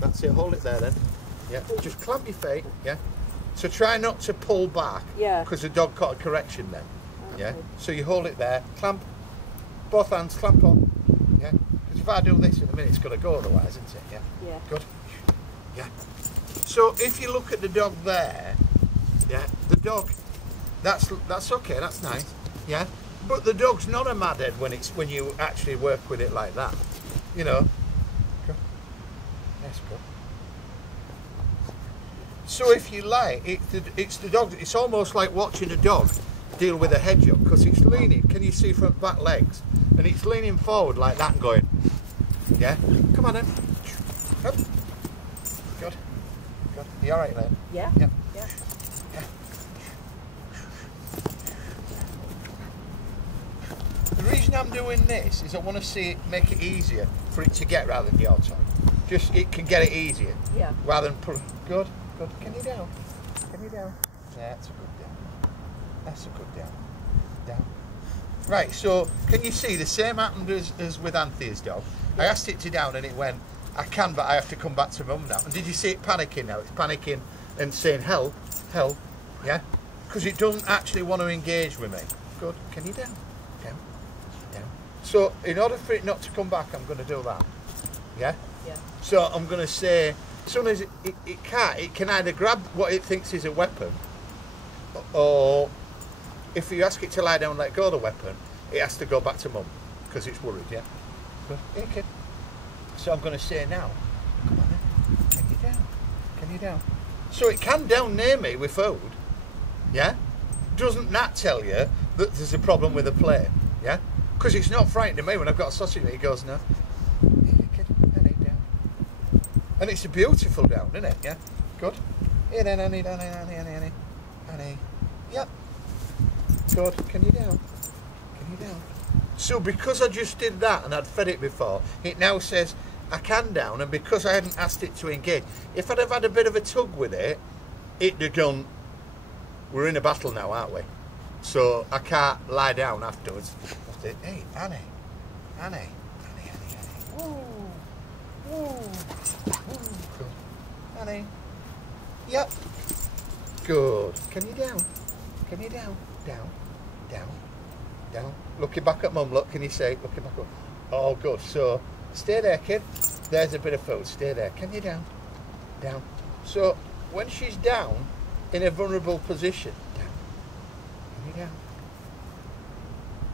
That's it, hold it there then. Yeah, just clamp your feet, yeah. So try not to pull back, yeah, because the dog caught a correction then. okay. Yeah, so you hold it there, clamp, both hands, clamp on, yeah. Because if I do this in a minute, it's going to go otherwise, isn't it? Yeah. Yeah. Good. Yeah. So if you look at the dog there, yeah, the dog, that's okay, that's nice, yeah. But the dog's not a madhead when you actually work with it like that, you know. Good. That's good. So if you like, it's the dog. It's almost like watching a dog deal with a hedgehog, because it's leaning. Can you see from back legs? And it's leaning forward like that and going, yeah. Come on then. Up. Good. Good. Are you all right there? Yeah. Yeah. Yeah. Yeah. The reason I'm doing this is I want to see it make it easier for it to get rather than your tongue. Just it can get it easier. Yeah. Rather than pull. Good. Good. Can you down? Can you down? Yeah, that's a good down. That's a good down. Down. Right, so can you see the same happened as with Anthea's dog? I asked it to down and it went, I can, but I have to come back to mum now. And did you see it panicking now? It's panicking and saying, help, help, yeah? Because it doesn't actually want to engage with me. Good. Can you down? Down. Down. So in order for it not to come back, I'm going to do that. Yeah? Yeah. So I'm going to say, as soon as it can either grab what it thinks is a weapon, or if you ask it to lie down and let go of the weapon, it has to go back to mum, because it's worried, yeah? Here, kid. So I'm going to say now, come on then, can you down? Can you down? So it can down near me with food, yeah? Doesn't that tell you that there's a problem with the plate, yeah? Because it's not frightened of me when I've got a sausage and it goes, no. Here, kid, honey, down. And it's a beautiful down, isn't it? Yeah? Good. Here then, honey, honey, honey, honey, honey. Honey. Yep. Good. Can you down? Can you down? So because I just did that and I'd fed it before, it now says I can down, and because I hadn't asked it to engage, if I'd have had a bit of a tug with it, it'd have gone, we're in a battle now, aren't we? So I can't lie down afterwards. Hey, Annie. Annie. Annie, Annie, Annie. Ooh. Ooh. Good. Annie. Yep. Good. Can you down? Can you down? Down. Down. Down. Looking back at mum, look, can you say, looking back up. Oh, good. So, stay there, kid. There's a bit of food. Stay there. Can you down? Down. So, when she's down, in a vulnerable position, down. Can you down?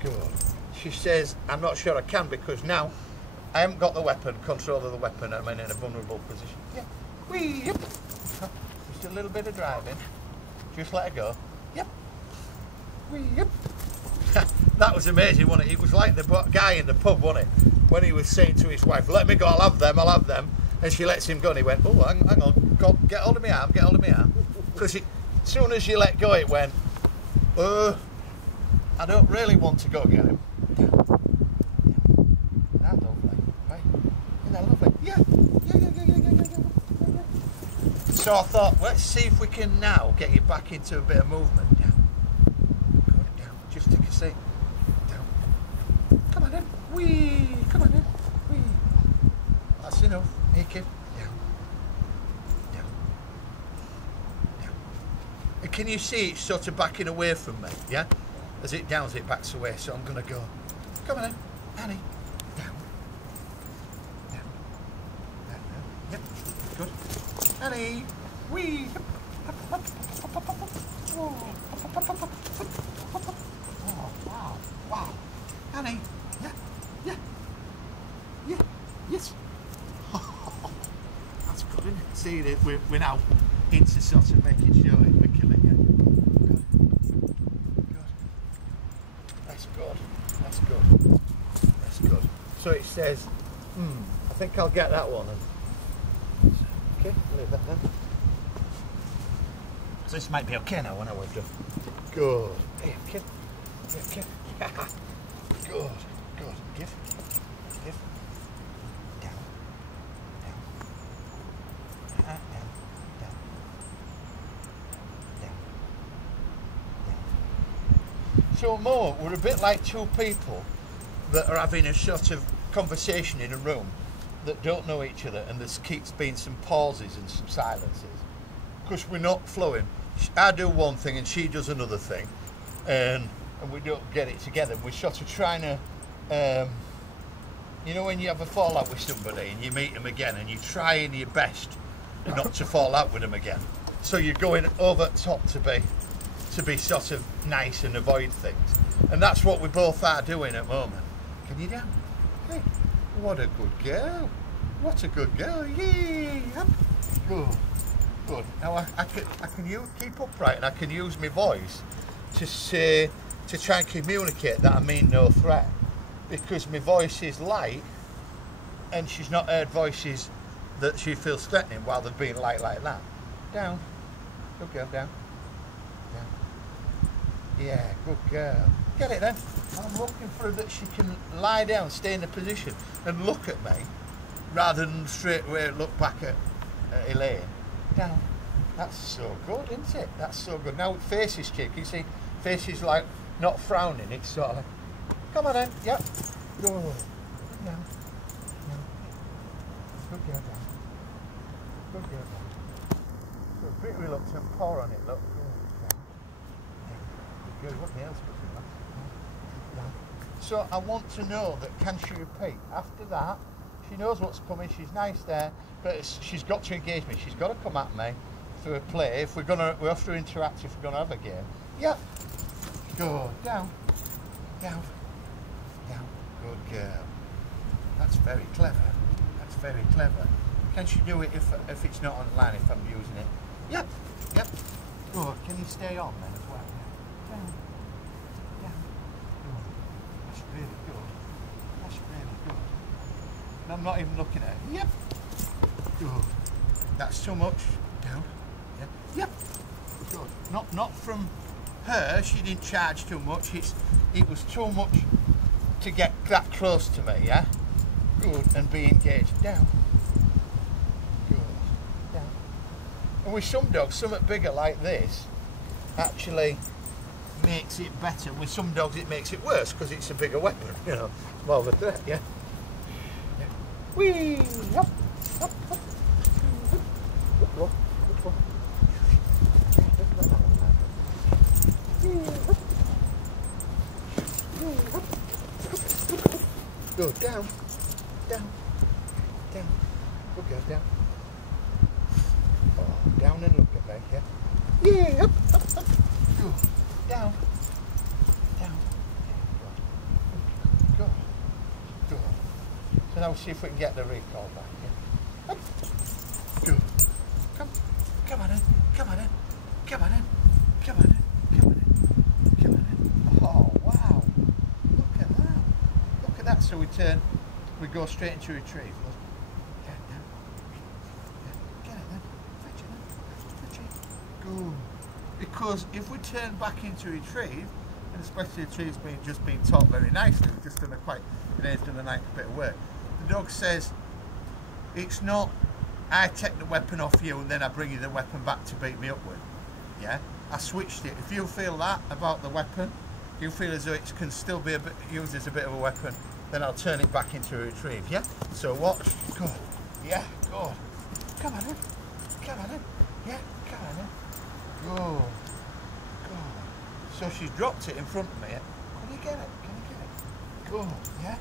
Good. She says, I'm not sure I can, because now I haven't got the weapon, control of the weapon, I'm in a vulnerable position. Yeah. Wee, yep. Just a little bit of driving. Just let her go. Yep. Wee, yep. That was amazing, wasn't it? It was like the guy in the pub, wasn't it? When he was saying to his wife, let me go, I'll have them, I'll have them. And she lets him go and he went, oh, hang on, go, get hold of my arm, get hold of my arm. Because as soon as you let go, it went, I don't really want to go get him. That's lovely. Right? Isn't that lovely? Yeah. So I thought, let's see if we can now get you back into a bit of movement. Down. Good, down. Just take a seat. Down. Come on then. Wee. Come on then. Wee. That's enough. Here, kid. Down. Down. Down. And can you see it's sort of backing away from me? Yeah? As it downs, it backs away. So I'm going to go. Come on then. Annie. Down. Down. Down. Down. Yep. Good. Annie, wee. Oh, wow, wow. Annie, yeah. Yes. That's good, isn't it? See that we're now into sort of making sure we're killing it. Good. That's good. That's good. That's good. So it says, I think I'll get that one. Okay, leave that then. So this might be okay now when I went done. Good. Here, kid. Here, kid. Good. Good. Give. Give. Down. Down. Down. Down. Down. Down. Down. So Mo, we're a bit like two people that are having a sort of conversation in a room. that don't know each other, and there keeps being some pauses and some silences because we're not flowing. I do one thing and she does another thing, and we don't get it together. We're sort of trying to, you know, when you have a fallout with somebody and you meet them again and you're trying your best not to fall out with them again. So you're going over top to be sort of nice and avoid things. And that's what we both are doing at the moment. Can you down? Hey, what a good girl. What a good girl. Yay. Up. Good. Good. Now I can keep upright and I can use my voice to say, to try and communicate that I mean no threat. Because my voice is light and she's not heard voices that she feels threatening while they're being light like that. Down. Good girl, down. Down. Yeah, good girl. Get it then. I'm looking for her that she can lie down, stay in a position and look at me rather than straight away look back at Elaine. Down. That's so good, isn't it? That's so good. Now face is cheeky. You see, face is like not frowning, it's sort of like, come on then, yep. Good. Down. Down. Good girl, down. Good girl, down. So a bit reluctant, paw on it, look. Good, what else was in that? So I want to know that can she repeat? After that, she knows what's coming, she's nice there, but she's got to engage me. She's got to come at me for a play. If we have to interact if we're gonna have a game. Yep. Go down. Down. Down. Good girl. That's very clever. That's very clever. Can she do it if it's not online, if I'm using it? Yep. Yep. Good. Can you stay on then as well? Yeah. Down. Down. Good. That's really good. That's really good. And I'm not even looking at it. Yep. Good. That's too much. Down. Yep. Yep. Good. Not from her. She didn't charge too much. It was too much to get that close to me. Yeah. Good. And be engaged. Down. Good. Down. And with some dogs, something bigger like this actually makes it better. With some dogs, it makes it worse because it's a bigger weapon. You know, more of a threat. Yeah. Yeah. Whee! Up. Up. Up. Good one. Good one. Go down, down, down. Good girl, down. Oh, down and look at me, yeah. Yeah, up, up, up. Go, down, down. Go, go. So now we'll see if we can get the recall back. Yeah. Up. Go. Come on in, come on in, come on in, come on in, come on in, come on in. Oh wow! Look at that! Look at that. So we turn, we go straight into retrieve. Look. Get it down. Get it then. Fetch it then. Fetch it. Good. Because if we turn back into retrieve, and especially retrieve's just being taught very nicely, we've just done done a nice bit of work. The dog says, it's not, I take the weapon off you and then I bring you the weapon back to beat me up with. Yeah? I switched it. If you feel that about the weapon, you feel as though it can still be used as a bit of a weapon, then I'll turn it back into a retrieve. Yeah? So watch. Good. Yeah, good. Come on in. Come on in. Yeah, come on in. Good. Good. So she's dropped it in front of me. Can you get it? Can you get it? Good. Yeah?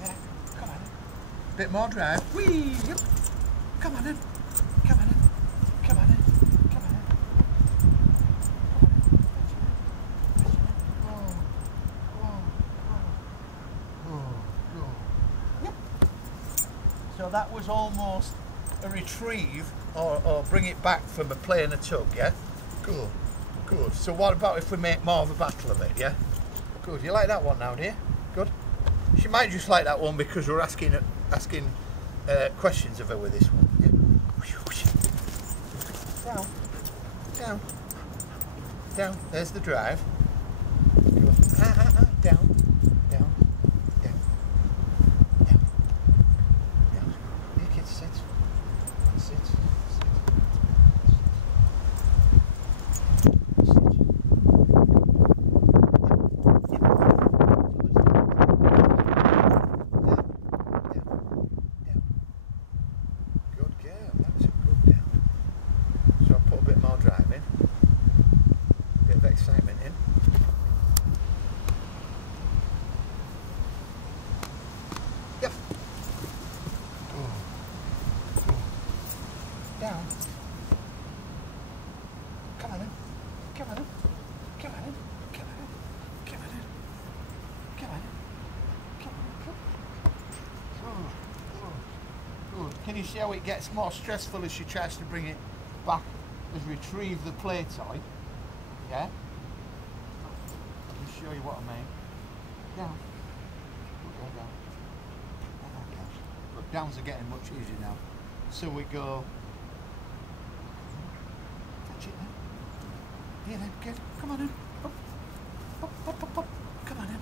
Yeah. Come on in. Bit more drive. Whee! Yep. Come on in. Come on in. Come on in. Come on in. Yep. So that was almost a retrieve or bring it back from a play and a tug, yeah? Good. Good. So what about if we make more of a battle of it, yeah? Good. You like that one now, dear? Good. She might just like that one because we're asking questions of her with this one. Yeah. Down, down, down. There's the drive. Good. Down, down, down, down, down. You kids sit, sit, sit. down. Come on in. Come on in. Come on in. Come on in. Come on in. Come on in. Come on in. Good. Can you see how it gets more stressful as she tries to bring it back, as retrieve the play toy? Yeah? Let me show you what I mean. Down. Go down. Look, downs are getting much easier now. So we go. Touch it then. Yeah then, good. Come on in. Up. Up, up, up, up. Come on in.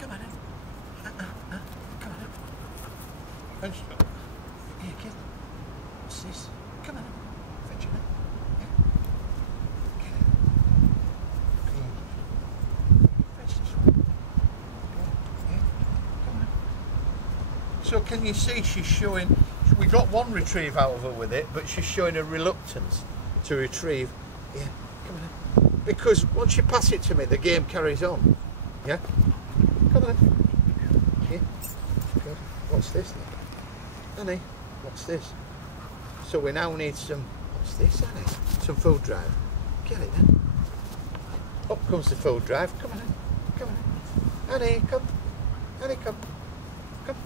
Come on in. Come on in. And here, kid. What's this? Come on in. Fetch him in. Yeah. Get in. Good. Fetch this one. Good. Yeah. Come on in. So can you see she's showing, we got one retrieve out of her with it, but she's showing a reluctance to retrieve. Yeah. Come on in. Because once you pass it to me, the game carries on. Yeah? Come on. Yeah. Good. What's this then? Annie, what's this? So we now need some, what's this, Annie? Some food drive. Get it then. Up comes the food drive. Come on in. Come on in. Annie, come. Annie, come. Come.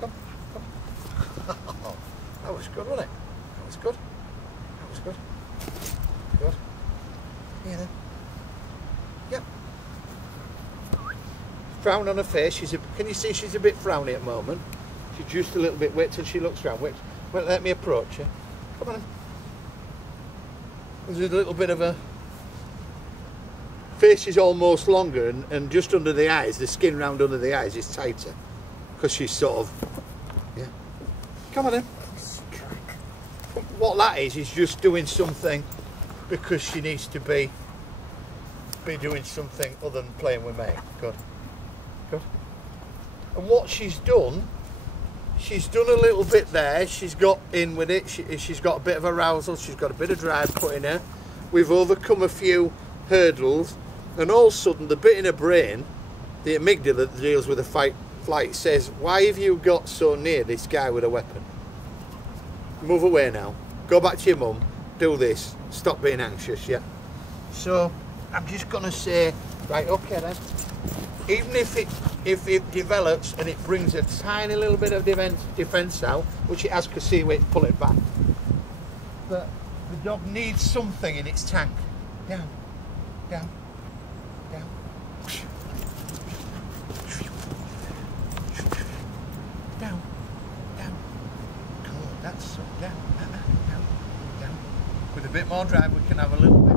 Come. Come. That was good, wasn't it? That was good. That was good. Good. Yeah then. Yep. Frown on her face. Can you see she's a bit frowny at the moment? She's just a little bit. Wait till she looks round. Wait, let me approach her. Come on in. There's a little bit of a face is almost longer, and just under the eyes, the skin round under the eyes is tighter because she's sort of, yeah. Come on in. What that is just doing something because she needs to be doing something other than playing with me. Good. Good. And what she's done a little bit there. She's got in with it. She's got a bit of arousal. She's got a bit of drive put in her. We've overcome a few hurdles, and all of a sudden the bit in her brain, the amygdala that deals with the fight-flight, says, why have you got so near this guy with a weapon? Move away now. Go back to your mum. Do this. Stop being anxious, yeah? So I'm just going to say, right, okay then. Even if it develops and it brings a tiny little bit of defence out, which it has, because see where it's pulling back, but the dog needs something in its tank. Down, down, down. Down, down. Good, that's so down, down, down. With a bit more drive, we can have a little bit.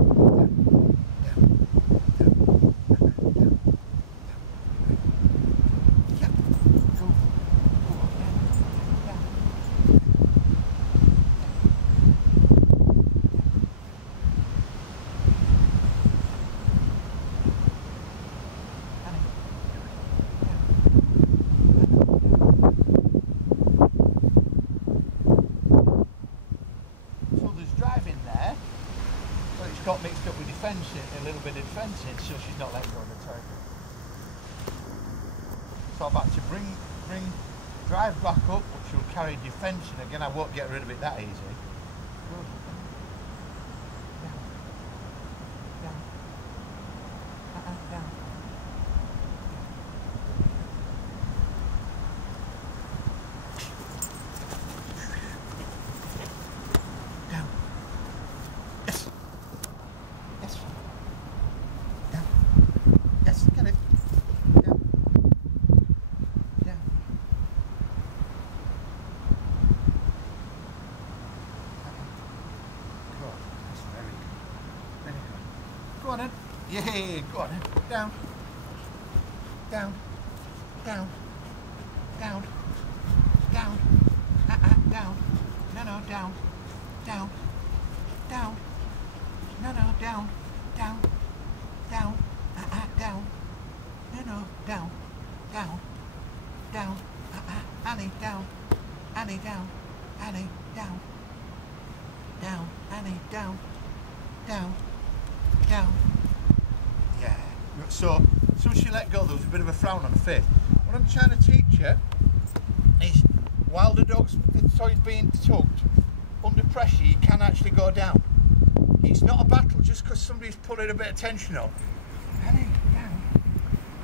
Got mixed up with defencing, a little bit of defencing, so she's not letting go of the target. So I'm about to bring drive back up, which will carry defencing. Again, I won't get rid of it that easy. Down, down, down. Down. Yes. Yes. Down. Yes, get it. Down. Down. Good. That's very good. Very good. Go on then. Yeah, go on then. Down. Down. Down. Down. Down. Down. No, down. Down. Down. No, down, down, down, down, no, down, down, down, Annie, down, Annie, down, Annie, down, down, Annie, down, down, down. Yeah. So she let go, there was a bit of a frown on her face. What I'm trying to teach her is, while the toy's being tugged, under pressure, you can actually go down. It's not a battle just because somebody's putting a bit of tension on. Honey, down.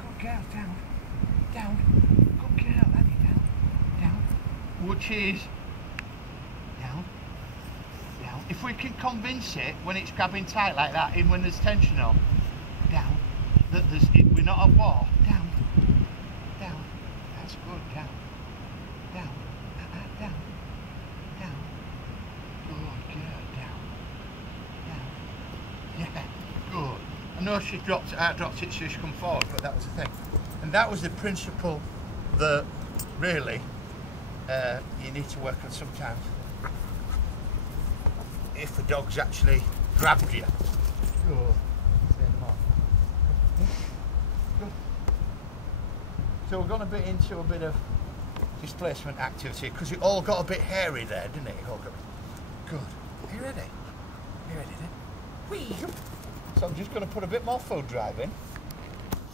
Good girl, down. Down. Good girl, honey, down. Down. Which is down. Down. If we can convince it when it's grabbing tight like that, even when there's tension on, down, that we're not at war. Down. Down. That's good, down. Down. Down. Down. Good girl, down. Down. Yeah, good. I know she dropped it so she come forward, but that was the thing. And that was the principle that really you need to work on sometimes. If a dog's actually grabbed you. Good. So we're going to be into a bit of displacement activity because it all got a bit hairy there, didn't it? It all got good. Are you ready? Are you ready then? Whee! So I'm just going to put a bit more food drive in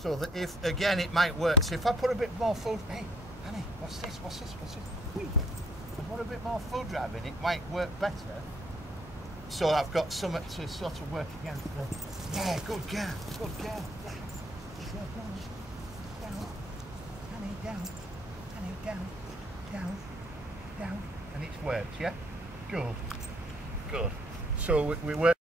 so that if again it might work. So if I put a bit more food, hey, honey, what's this? What's this? What's this? Whee! If I put a bit more food drive in, it might work better. So I've got something to sort of work against the. Yeah, good girl, good girl. Yeah. Down, honey, down, honey, down, down, down, and it's worked, yeah? Good, good. So we work.